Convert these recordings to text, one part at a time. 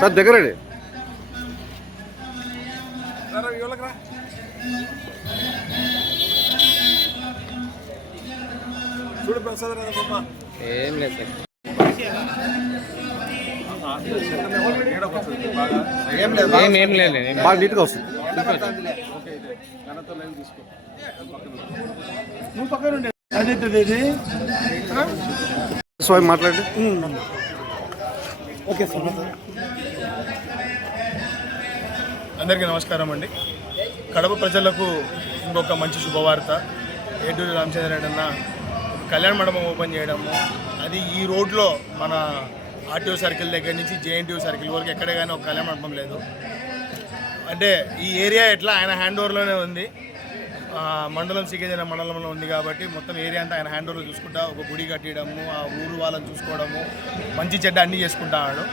Sir దగ్గర చూడు ప్రసాద్ ఏం లేదు ఏం లేదు బాగా నీట్గా వస్తుంది. నువ్వు పక్కన ఉండే అదేంటిది స్వామి మాట్లాడి. Okay sir. అందరికీ నమస్కారం అండి. కడప ప్రజలకు ఇంకొక మంచి శుభవార్త. ఏటూరి రామచంద్రరెడ్డి అన్న కళ్యాణ మండపం ఓపెన్ చేయడము, అది ఈ రోడ్లో మన ఆర్టీఓ సర్కిల్ దగ్గర నుంచి జేఎన్టీయూ సర్కిల్ వరకు ఎక్కడే కానీ ఒక కళ్యాణ మండపం లేదు. అంటే ఈ ఏరియా ఎట్లా ఆయన హ్యాండ్ ఓవర్లోనే ఉంది. మండలం సికేజన మండలంలో ఉంది కాబట్టి మొత్తం ఏరియా అంతా ఆయన హ్యాండ్ ఓవర్లో చూసుకుంటా ఒక గుడి కట్టడము, ఆ ఊరు వాళ్ళని చూసుకోవడము, మంచి చెడ్డ అన్నీ చేసుకుంటాడు.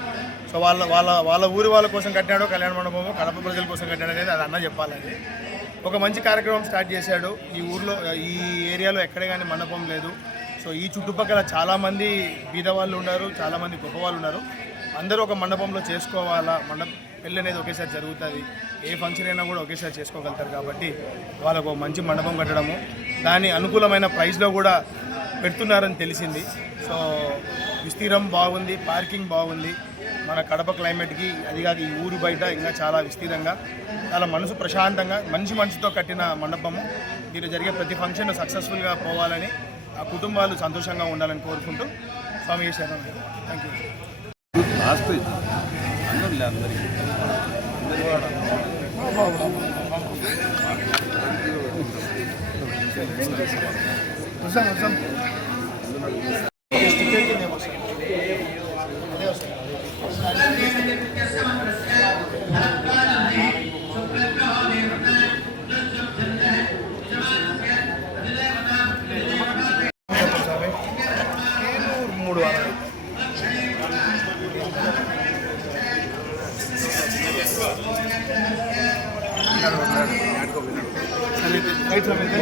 సో వాళ్ళ ఊరి వాళ్ళ కోసం కట్టాడో కళ్యాణ మండపము, కడప ప్రజల కోసం కట్టాడు అనేది అది అన్న చెప్పాలని ఒక మంచి కార్యక్రమం స్టార్ట్ చేశాడు. ఈ ఊర్లో ఈ ఏరియాలో ఎక్కడే కానీ మండపం లేదు. సో ఈ చుట్టుపక్కల చాలామంది బీదవాళ్ళు ఉన్నారు, చాలామంది గొప్పవాళ్ళు ఉన్నారు. అందరూ ఒక మండపంలో చేసుకోవాలా, పెళ్ళి అనేది ఒకేసారి జరుగుతుంది, ఏ ఫంక్షన్ అయినా కూడా ఒకేసారి చేసుకోగలుగుతారు. కాబట్టి వాళ్ళకు మంచి మండపం కట్టడము, దాని అనుకూలమైన ప్రైస్లో కూడా పెడుతున్నారని తెలిసింది. సో విస్తీర్ణం బాగుంది, పార్కింగ్ బాగుంది. మన కడప క్లైమేట్కి అది కాక ఈ ఊరు బయట ఇంకా చాలా విస్తీర్ణంగా, చాలా మనసు ప్రశాంతంగా మంచి మనసుతో కట్టిన మండపము. దీనిలో జరిగే ప్రతి ఫంక్షన్ సక్సెస్ఫుల్గా పోవాలని, ఆ కుటుంబాలు సంతోషంగా ఉండాలని కోరుకుంటూ స్వామి శరణం. Thank you.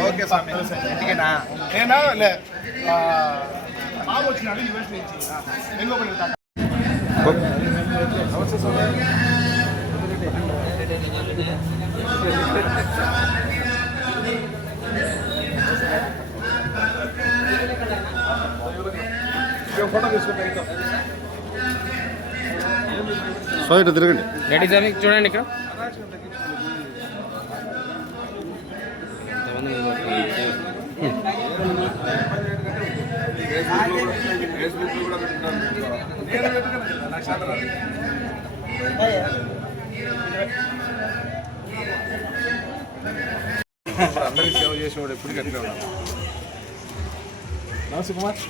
ఓకే స్వామి. ఇంటికేనా నేనా లే బాబు వచ్చినాడు యూఎస్ నుంచి. నమస్తే స్వామి. ఫోటో తీసుకుంటా. సో ఇటు తిరగండి. రెడీ సార్ చూడండి ఇక్కడ. అందరికి సేవ చేసేవాడు ఎప్పుడు కట్టినా ఉన్నాడు. నమస్తే కుమార్.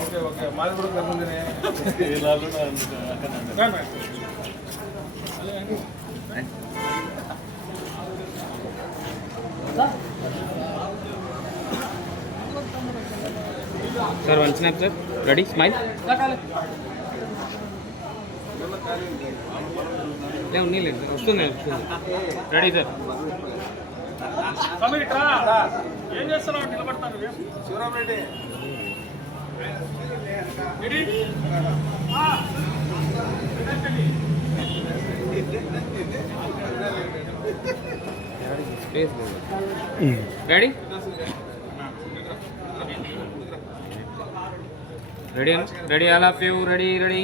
ఓకే ఓకే మాది కూడా కర్నూలునే. Sir one snap sir. Ready smile. లేదు వస్తుంది. Ready sir. ఏం చేస్తున్నావు? నిలబడతాను Shivaramareddy. Ready ready ready all of you ready ready.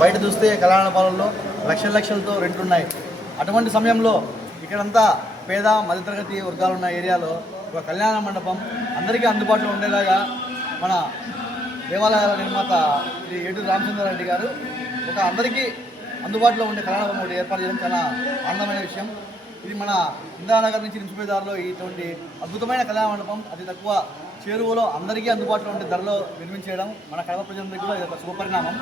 బయట చూస్తే కళ్యాణ పాలనలో లక్షలతో రెంట్లున్నాయి. అటువంటి సమయంలో ఇక్కడంతా పేద మధ్యతరగతి వర్గాలు ఉన్న ఏరియాలో ఒక కళ్యాణ మండపం అందరికీ అందుబాటులో ఉండేలాగా మన దేవాలయాల నిర్మాత శ్రీ ఏటూరి రామచంద్రారెడ్డి గారు ఒక అందరికీ అందుబాటులో ఉండే కళ్యాణ మండపం ఒకటి ఏర్పాటు చేయడం చాలా ఆనందమైన విషయం. ఇది మన ఇందిరానగర్ నుంచి నిమిషపేదారులో ఇటువంటి అద్భుతమైన కళ్యాణ మండపం అతి తక్కువ చేరువలో అందరికీ అందుబాటులో ఉండే ధరలో నిర్మించేయడం మన కడప ప్రజలందరికీ కూడా ఇది ఒక శుభపరిణామం.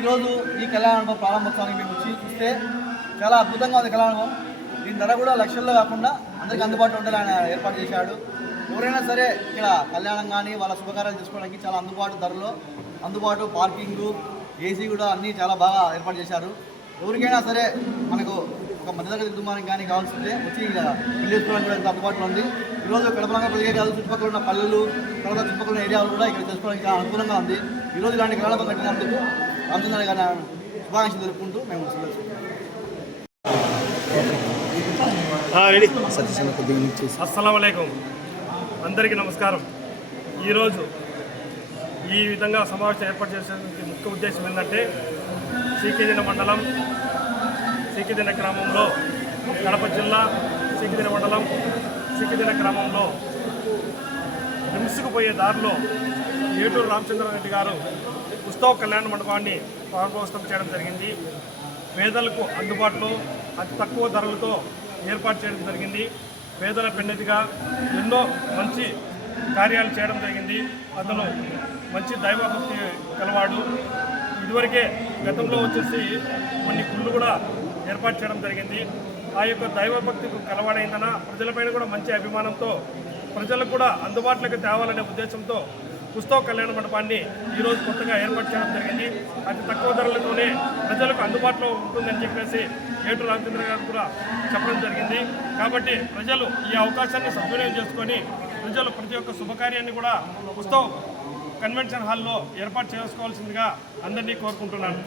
ఈరోజు ఈ కళ్యాణ మండపం ప్రారంభోత్సవానికి మేము వచ్చి చూస్తే చాలా అద్భుతంగా ఉంది కళ్యాణ మండపం. దీని ధర కూడా లక్షల్లో కాకుండా అందరికీ అందుబాటులో ఉండేలా ఆయన ఏర్పాటు చేశాడు. ఎవరైనా సరే ఇక్కడ కళ్యాణం కానీ వాళ్ళ శుభకార్యాలు చేసుకోవడానికి చాలా అందుబాటు పార్కింగు, ఏసీ కూడా అన్నీ చాలా బాగా ఏర్పాటు చేశారు. ఎవరికైనా సరే మనకు ఒక మధ్యతరగతి కుటుంబానికి కానీ కావాల్సిందే వచ్చి ఇక్కడ పెళ్లి చేసుకోవడానికి కూడా ఎంత అందుబాటులో ఉంది. ఈరోజు కడపలంగా ప్రతిగా కాదు, చుట్టుపక్కల ఉన్న పల్లెలు తర్వాత చుట్టుపక్కల ఉన్న ఏరియాలు కూడా ఇక్కడ చేసుకోవడానికి చాలా అనుకూలంగా ఉంది. ఈరోజు ఇలాంటి కళ్యాణం కట్టినందుకు రామచంద్ర గారి శుభాకాంక్షలు తెలుపుకుంటూ మేము అస్సలాముఅలైకుం. అందరికీ నమస్కారం. ఈరోజు ఈ విధంగా సమావేశం ఏర్పాటు చేసేందుకు ముఖ్య ఉద్దేశం ఏంటంటే సీకిదిన మండలం సీకిదిన గ్రామంలో కడప జిల్లా సీకిదిన మండలం సీకిదిన గ్రామంలో హింసకుపోయే దారిలో ఏటూరు రామచంద్రారెడ్డి గారు ఉత్సవ కళ్యాణ మండపాన్ని ప్రారంభోత్సవం చేయడం జరిగింది. పేదలకు అందుబాటులో అతి తక్కువ ధరలతో ఏర్పాటు చేయడం జరిగింది. పేదల పెన్నిధిగా ఎన్నో మంచి కార్యాలు చేయడం జరిగింది. అతను మంచి దైవభక్తి కలవాడు. ఇదివరకే గతంలో వచ్చేసి కొన్ని గుళ్ళు కూడా ఏర్పాటు చేయడం జరిగింది. ఆ యొక్క దైవభక్తికి కలవాడైందన ప్రజలపైన కూడా మంచి అభిమానంతో ప్రజలకు కూడా అందుబాటులోకి తేవాలనే ఉద్దేశంతో ఉత్సవ కళ్యాణ మండపాన్ని ఈరోజు కొత్తగా ఏర్పాటు చేయడం జరిగింది. అతి తక్కువ ధరలతోనే ప్రజలకు అందుబాటులో ఉంటుందని చెప్పేసి ఏటూరు రామచంద్ర గారు కూడా చెప్పడం జరిగింది. కాబట్టి ప్రజలు ఈ అవకాశాన్ని సద్వినియోగం చేసుకొని ప్రజలు ప్రతి ఒక్క శుభకార్యాన్ని కూడా ఉత్సవ కన్వెన్షన్ హాల్లో ఏర్పాటు చేసుకోవాల్సిందిగా అందరినీ కోరుకుంటున్నాను.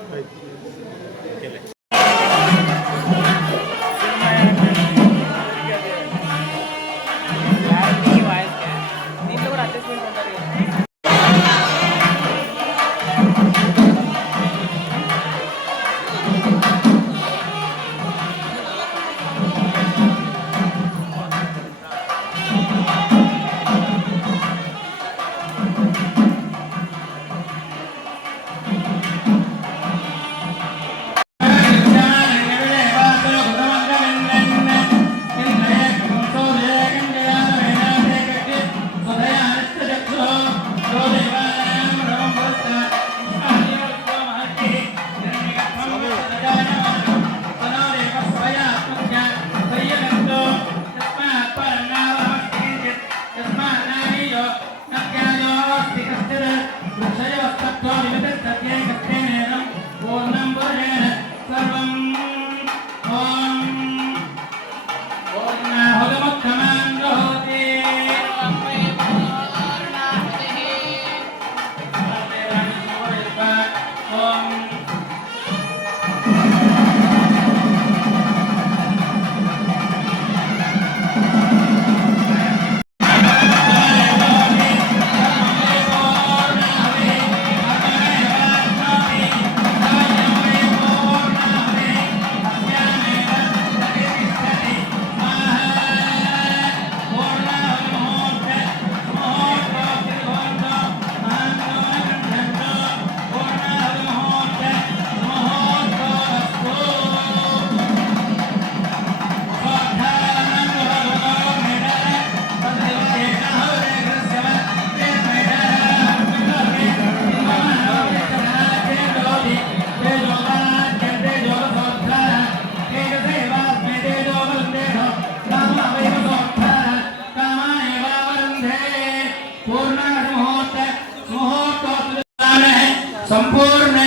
संपूर्ण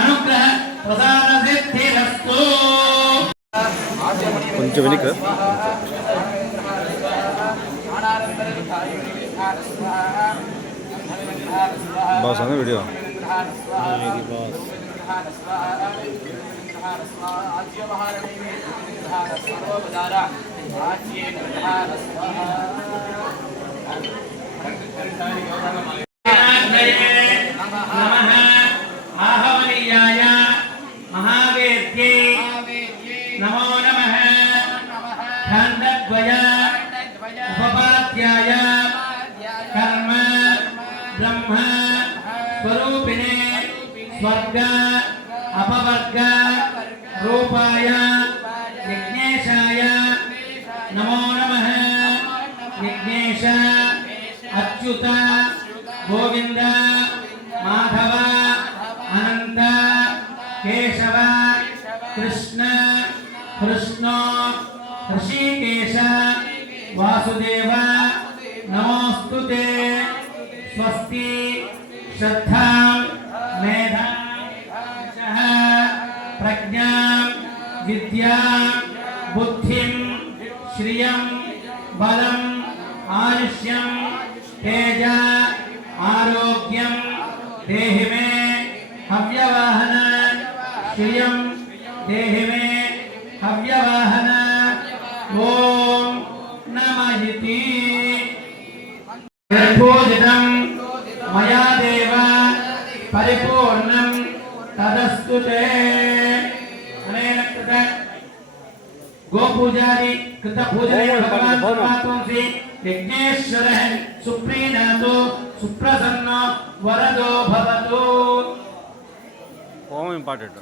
अनुग्रह प्रसाद सिद्धिरस्तु. కొంచెం వెనుక బాస్ అన్న వీడియో आहवनीयाय महावेद्ये नमो नमः. द्वय उपपाद्याय कर्म ब्रह्म स्वरूपिणे स्वर्ग अपवर्ग रूपाय यज्ञेशाय नमो नमः। यज्ञेश अच्युत गोविंद माधव अनंत केशव कृष्ण कृष्ण ऋषिकेश वासुदेव नमोस्तुते। स्वस्ति श्रद्धा मेधा प्रज्ञा विद्या बुद्धिं श्रियं बलम् आयुष्यं तेज आरोग्यं देहि मे हव्यवाहन श्रियं देहि मे हव्यवाहन। ओम नमः इति यथोदितं मया देव परिपूर्णं तदस्तु ते। अनेन कृत गोपूजारी कृत पूजनेन भगवान् परमात्मसि यज्ञेश्वरः सुप्रीणातो सुप्रसन्नो वरदो भवतु। హోమం ఇంపార్టెంట్.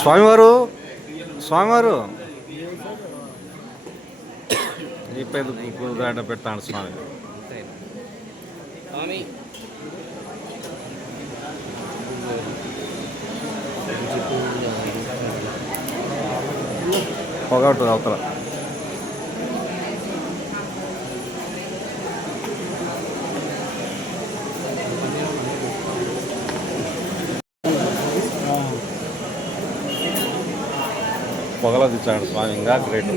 స్వామివారు స్వామివారు ఈ పెద్ద దాట పెడతాడు స్వామి. స్వామి పొగట్టు అవతల పొగలో తెచ్చాడు స్వామి. ఇంకా గ్రేట్.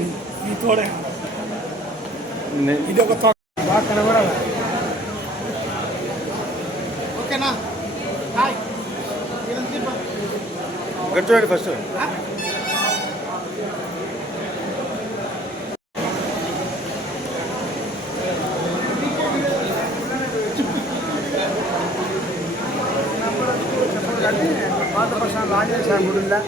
ఇక్కడ చూడండి ఫస్ట్. పాత ప్రశ్న రాజేశ్వర గుడిలా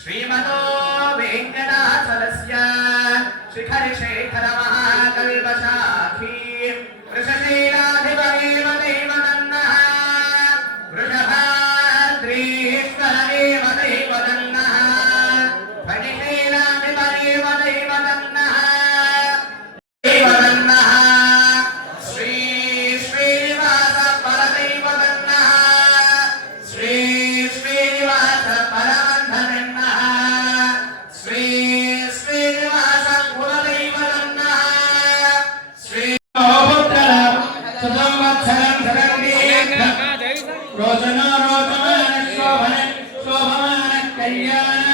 श्रीमतो वेंकटाचलस्य शिखर शेखर महाकल्पशाखी कृषशीलाधिपमेव देव तन्नः रोचनो रोचमान शोभन शोभमान कल्याण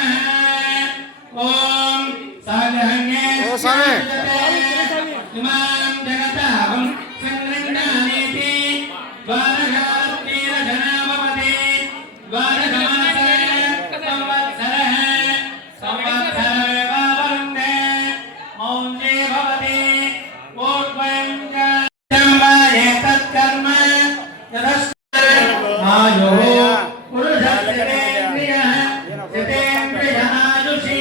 ओम साधन्ये ओ स्वामी इमां जगतां संगृह्णानेति द्वारकातीरजनामपते द्वारकमासे संवत्सरः संवत्सरमेवावरुन्धे मौञ्जे भवति ओद्वयं च जन्माये तत्कर्म यदस्मात् आयुः पुरुषस्येन्द्रियः शतेन्द्रियः आयुषि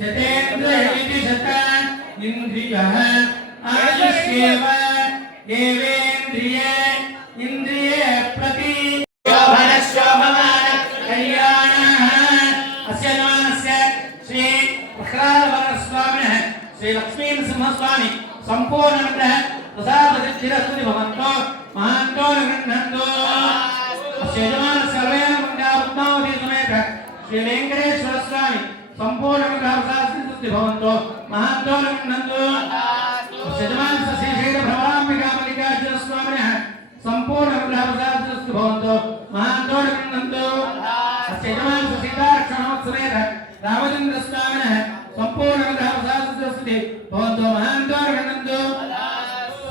शतेन्द्रिय इति शतान् इन्द्रियः आयुष्येव देवेन्द्रिये इन्द्रिये प्रति शोभनशोभमान कल्याणः अस्य जमानस्य श्री प्रहलादवरस्वामिनः श्री लक्ष्मीनरसिंहस्वामी सम्पूर्णमग्रह प्रसादसिद्धिरस्तु भवन्तो महान्तो गृह्णन्तु अस्य जमानस्य सर्वेण मङ्गलापद्मावती समेत श्री वेङ्कटेश्वर स्वामी सम्पूर्णमग्रह प्रसादसिद्धिरस्तु भवन्तो महान्तो गृह्णन्तु अस्य जमानस्य श्री शैलभ्रमराम्बिका मल्लिकार्जुन स्वामिनः सम्पूर्णमग्रह प्रसादसिद्धिरस्तु भवन्तो महान्तो गृह्णन्तु अस्य जमानस्य सीतारक्षणोत्सवेन रामचन्द्र स्वामिनः सम्पूर्णमग्रह प्रसादसिद्धिरस्तु भवन्तो महान्तो गृह्णन्तु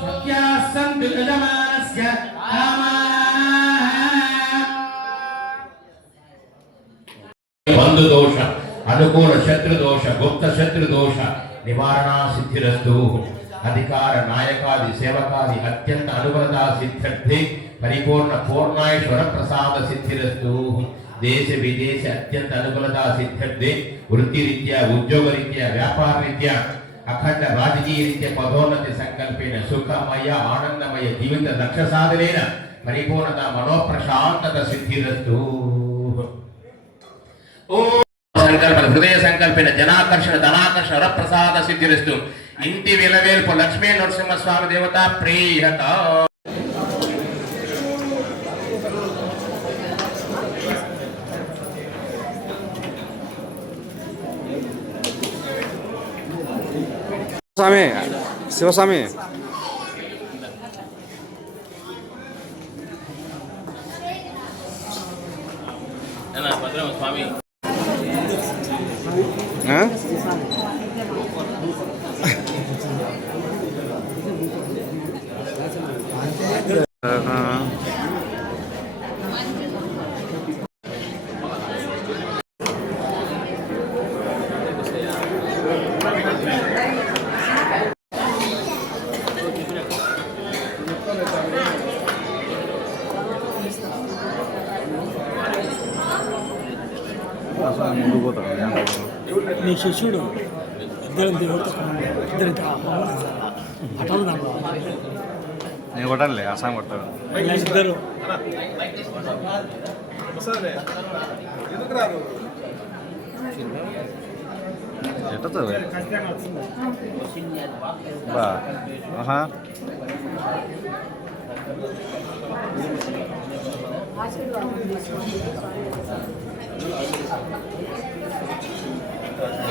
सत्याः सन्तु यजमानस्य बंधु दोष अनुकूल शत्रु दोष गुप्त शत्रु दोष निवारणा सिद्धिरस्तु अधिकार नायकादि सेवकादि अत्यंत अनुबलता सिद्ध्यर्थे परिपूर्ण पूर्णाश्वर प्रसाद सिद्धिरस्तु देश विदेश अत्यंत अनुबलता सिद्ध्यर्थे वृत्ति रीत्या उद्योग रीत्या व्यापार रीत्या अखंड राजकीय रीत्या पदोन्नति संकल्पेन सुखमय आनंदमय जीवित लक्ष्य साधनेन परिपूर्णता मनोप्रशांतता सिद्धिरस्तु संकल्प हृदय संकल्पेन जनाकर्षण धनाकर्षण वरप्रसाद सिद्धिरस्तु इंटि वेलवेल्पु लक्ष्मी नरसिंह स्वामी देवता प्रीयत స్వామి శివస్వామి స్వామి ఆ? ఆ. ముందుకు పోతాడు నీ శిష్యుడు ఇద్దరు దేవుడితో ఇద్దరు అటలు నేను కొట్టాలి అసాం కొడతాడు ఇద్దరు ఎట్ట బా ఆహా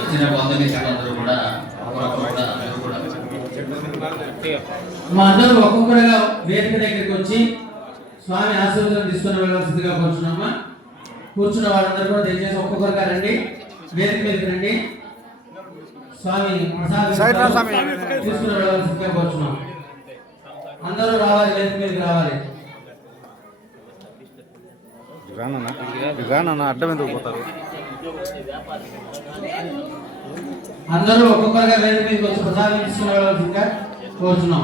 ఇచ్చిన బంధుమిత్రులందరూ కూడా ఒకరొకరు కూడా మా అందరూ ఒక్కొక్కరుగా వేదిక దగ్గరికి వచ్చి స్వామి ఆశీర్వాదం తీసుకుని వెళ్ళవలసిందిగా కూర్చున్నామా. కూర్చున్న వాళ్ళందరూ కూడా దయచేసి ఒక్కొక్కరుగా రండి, వేదిక మీదకి రండి. స్వామి ప్రసాదం తీసుకుని వెళ్ళవలసిందిగా కూర్చున్నాం. అందరూ రావాలి, వేదిక మీదకి రావాలి. రానన్నా అడ్డం ఎందుకు పోతారు? అందరూ ఒక్కొక్కరుగా వేదిక మీదకి వచ్చి ప్రసాదం తీసుకుని వెళ్ళవలసిందిగా కోరుచున్నాం.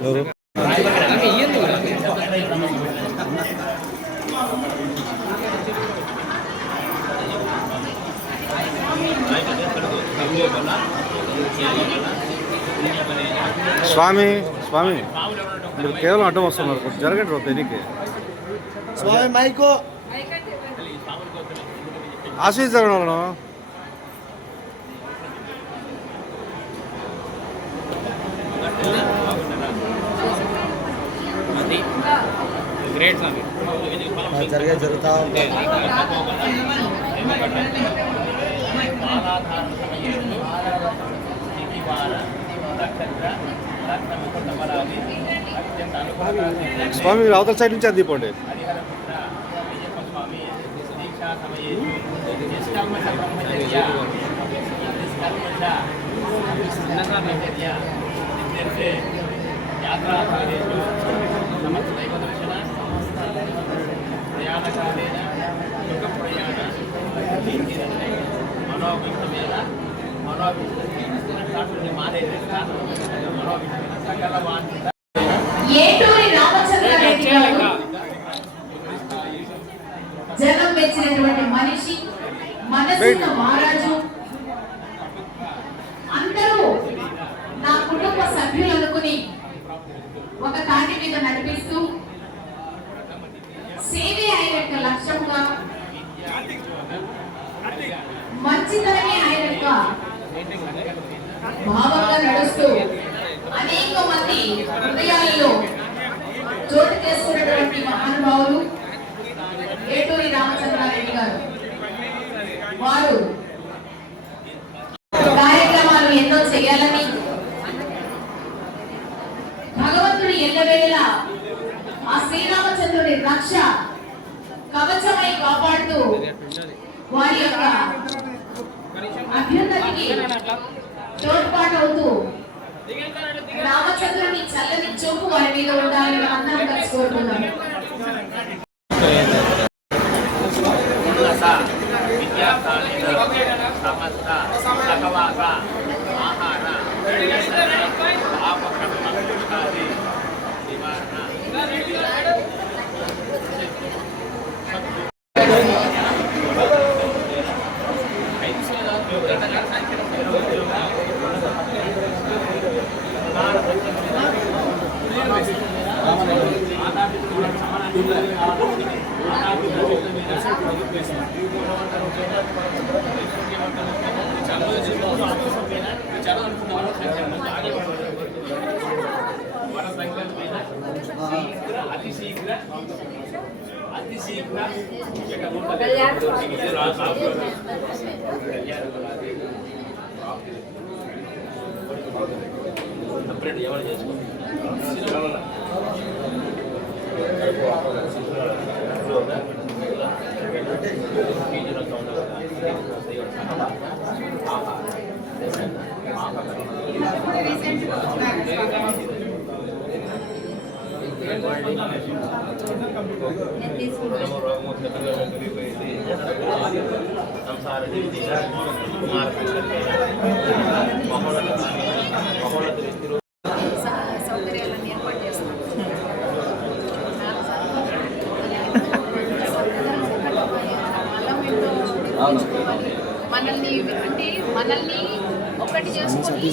ఎవరు? స్వామి స్వామి మీరు కేవలం అడ్డం వస్తున్నారు, కొంచెం జరగండి రోజు దీనికి. స్వామి మైకు ఆశీర్వదించడం వాళ్ళను. గ్రేట్ స్వామి జరిగే జరుగుతా ఉంటాయి. మాలాధారణ సమయేషు స్థితివార నక్షత్ర రత్న ముకుండబలాది అత్యంత అనుకూలంగా స్వామి మీరు అవతల సైడ్ నుంచి అందిపోండి. హరిహరపుత్ర అయ్యప్ప స్వామి దీక్షా సమయేషు నిష్కల్మష బ్రహ్మచర్య బ్రహ్మచర్య నిర్దే యాత్రాకాలేషు సమస్త దైవదర్శన ప్రయాణకాలేన సుఖ ప్రయాణ మనోభిష్టమైన మనోభిష్టమైన సకల వాంఛిత ఏటూరి రామచంద్రారెడ్డి గారు జనం మెచ్చినటువంటి మనిషి, మనసున్న మహారాజు. అందరూ నా కుటుంబ సభ్యులు అనుకుని ఒక తాటి మీద నడిపిస్తూ సేవే ఆయన యొక్క లక్ష్యంగా, మంచితనమే ఆయన యొక్క భావంగా నడుస్తూ అనేక మంది హృదయాల్లో చోటు చేసుకున్నటువంటి మహానుభావులు ఏటూరి రామచంద్రారెడ్డి గారు. వారు కార్యక్రమాలు ఎన్నో చేయాలని, భగవంతుడు ఎల్లవేళలా ఆ శ్రీరామచంద్రుడి రక్ష కవచమై కాపాడుతూ వారి యొక్క అభ్యున్నతికి తోడ్పాటు అవుతూ రామచంద్రుని చల్లని చూపు వారి మీద ఉండాలని అందరం కలిసి కోరుకున్నాం. విద్యార్థాలైన సమస్త సకవాస ఆహార పాపకర్మాది నివారణ అతి శీఘ్ర ఎవరు చేసుకుంటారు సౌకర్యాలను ఏర్పాటు చేస్తాం. మనల్ని ఒక్కటి చేసుకొని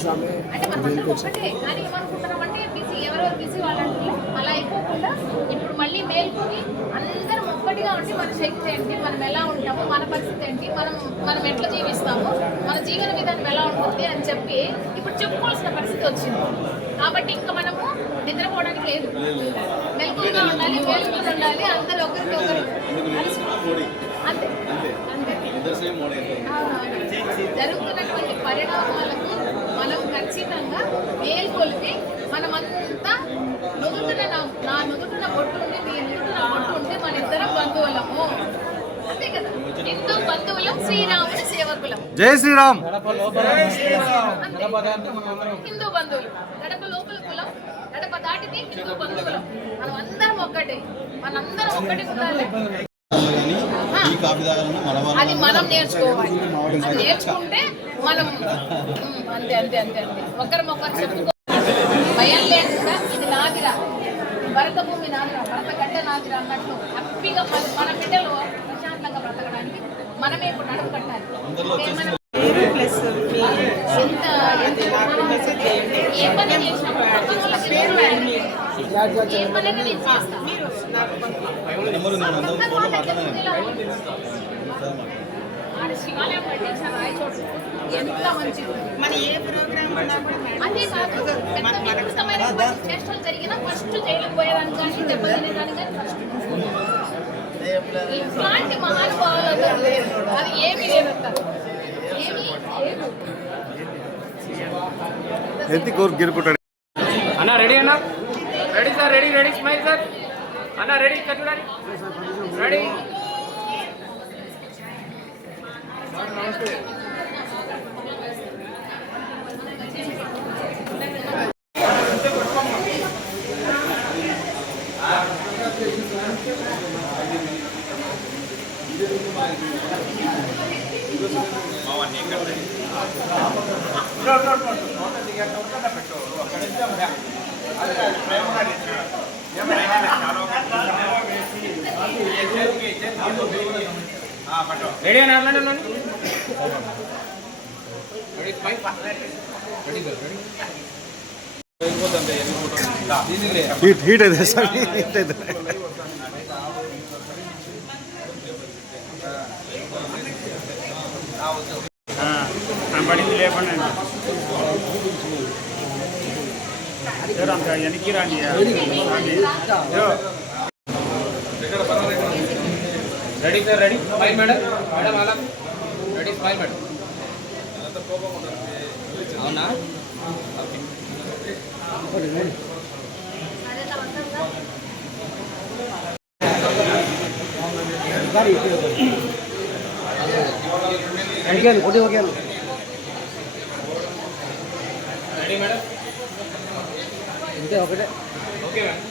అంటే మనమందరం ఒక్కటే కానీ ఏమనుకుంటున్నామంటే బిజీ ఎవరెవరు బిజీ వాళ్ళంటే అలా అయిపోకుండా ఇప్పుడు మళ్ళీ మేల్కొని అందరం ఒక్కటిగా ఉండి మన శక్తి ఏంటి, మనం ఎలా ఉంటాము, మన పరిస్థితి ఏంటి, మనం ఎట్లా జీవిస్తాము, మన జీవన విధానం ఎలా ఉంటుంది అని చెప్పి ఇప్పుడు చెప్పుకోవాల్సిన పరిస్థితి వచ్చింది. కాబట్టి ఇంకా మనము నిద్రపోవడానికి లేదు, మెలకువగా ఉండాలి, మేలుకొని ఉండాలి, అందరూ ఒకరికి ఒకరు అంతే అంతే. జరుగుతున్నటువంటి పరిణామాలకు మనం ఖచ్చితంగా మేల్కొలిపి మనమంతా నా నుదుటిన బొట్టు ఉండి మీ నుదుటిన బొట్టు ఉంటే మన ఇద్దరం బంధువులము, అంతే కదా. హిందూ బంధువులం, శ్రీరాముని సేవకులం. జై శ్రీరామ్. హిందూ బంధువులు గడప లోపల కులం, గడప దాటితే హిందూ బంధువులం. మనం అందరం ఒక్కటే, మనందరం ఒక్కటి ఉండాలి. అది మనం నేర్చుకోవాలి. అది నేర్చుకుంటే మనం అంతే అంతే అంతే అంతే ఒకరికొకరు చెప్పుకో, భయం లేకుండా ఇది నాదిరా, భరత భూమి నాదిరా, భరత గడ్డ నాదిరా అన్నట్టు హ్యాపీగా మన బిడ్డలు ప్రశాంతంగా బ్రతకడానికి మనమే ఇప్పుడు నడుపు కట్టాలి. ఏ పని చేసినప్పుడు ఏ పని నేను చేస్తాను. శివాలయం కట్టించారు రాయచోటు, ఎంత మంచిది. మన ఏ ప్రోగ్రామ్ అదే కాదు, పెద్ద వికృతమైన చేష్టలు జరిగినా ఫస్ట్ జైలుకు పోయేదానికి కానీ దెబ్బతినేదానికి కానీ ఫస్ట్ ఇట్లాంటి మహానుభావులు లేరు. అది ఏమీ లేదు, ఏమి ఎత్తి కోరు గిరుకుంటాడు. అన్న రెడీ అన్న ready sir ready ready smile sir అన్న రెడీ ఇక్కడ చూడండి రెడీ రెడీ అన్న అట్లనే ఉన్నాను రెడీ స్మైల్ హీట్ హీట్ అయితే సార్ హీట్ అయితే పడింది లేకుండా అంత వెనక్కి రాండి ready sir ready smile madam madam అలా రెడీ స్మైల్ మేడం అవునా రెడీ మేడం ఒకటే ఓకే మేడం